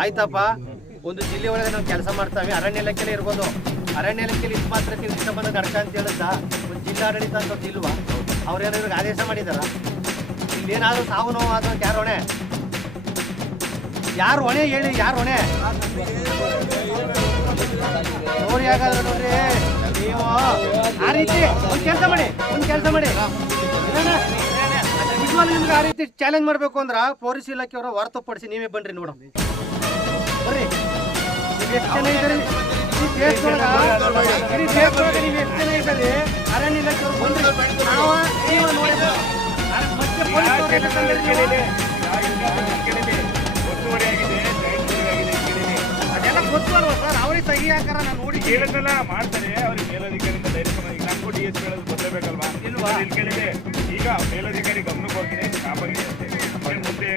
ಆಯ್ತಪ್ಪ, ಒಂದು ಜಿಲ್ಲೆ ಒಳಗೆ ನಾವು ಕೆಲಸ ಮಾಡ್ತಾವೆ, ಅರಣ್ಯ ಇಲಾಖೆಯಲ್ಲಿ ಇರ್ಬೋದು. ಅರಣ್ಯ ಇಲಾಖೆಯಲ್ಲಿ ಇದು ಮಾತ್ರ ಇಷ್ಟ ಬಂದ ನಡ್ಕ ಅಂತ ಹೇಳಿದ ಒಂದು ಜಿಲ್ಲಾಡಳಿತ ಅಂತ ಇಲ್ವಾ? ಅವ್ರೇನಾದ್ರು ಆದೇಶ ಮಾಡಿದಾರ? ಇಲ್ಲೇನಾದ್ರೂ ಸಾವು ನೋವು ಆದ್ರೂ ಯಾರು ಹೊಣೆ? ಯಾರು ಹೊಣೆ ಹೇಳಿ? ಯಾರು ಹೊಣೆ ನೋಡಿ? ಹಾಗಾದ್ರೆ ನೋಡ್ರಿ, ನೀವು ಆ ರೀತಿ ಒಂದು ಕೆಲಸ ಮಾಡಿ ನಿಮ್ಗೆ ಆ ರೀತಿ ಚಾಲೆಂಜ್ ಮಾಡ್ಬೇಕು ಅಂದ್ರ ಪೊಲೀಸ್ ಇಲಾಖೆಯವರ ಹೊರತುಪಡಿಸಿ ನೀವೇ ಬನ್ರಿ ನೋಡೋಣ. ಬರ್ರಿ, ನೀವು ಎಷ್ಟು ಜನ ಇದ್ದೀರಿ ಈ ದೇಶದೊಳಗ? ಇಡೀ ದೇಶದೊಳಗೆ ನೀವು ಎಷ್ಟು ಜನ ಇದ್ದೀರಿ? ಅರಣ್ಯ ಇಲಾಖೆಯವರು ಬಂದ್ರಿ, ನೀವು ನೋಡಿ ಮತ್ತೆ ಅದೆಲ್ಲ ಗೊತ್ತಲ್ವ ಸರ್? ಅವ್ರಿಗೆ ಸಹಿ ಹಾಕಾರ ನಾನು ನೋಡಿ ಕೇಳಿದ್ನೆಲ್ಲ ಮಾಡ್ತಾರೆ. ಅವ್ರಿಗೆ ಮೇಲಧಿಕಾರಿಯಿಂದ ಡೈರೆಕ್ಟ್ ನಮಗೂ DS ಹೇಳೋದು ಗೊತ್ತಬೇಕಲ್ವಾ? ಇಲ್ವಾ? ಇಲ್ಲಿ ಕೇಳಿದೆ. ಈಗ ಮೇಲಧಿಕಾರಿ ಗಮನಕ್ಕೆ ಹೋಗ್ತೀನಿ, ಕಾಪಾಗಿದೆ ಮುಂದೆ